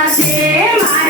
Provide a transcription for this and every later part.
nace,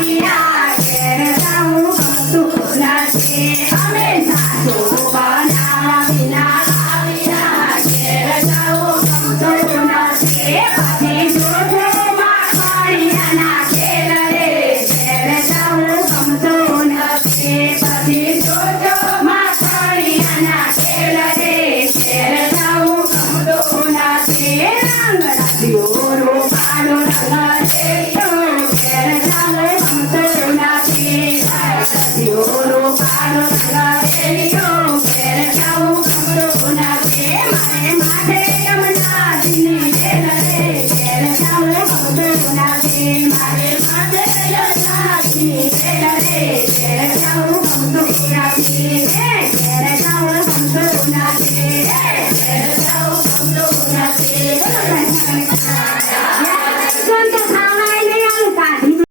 Yeah. રૂપાળો રંગ radio ઘેર જવું ગમતું નથી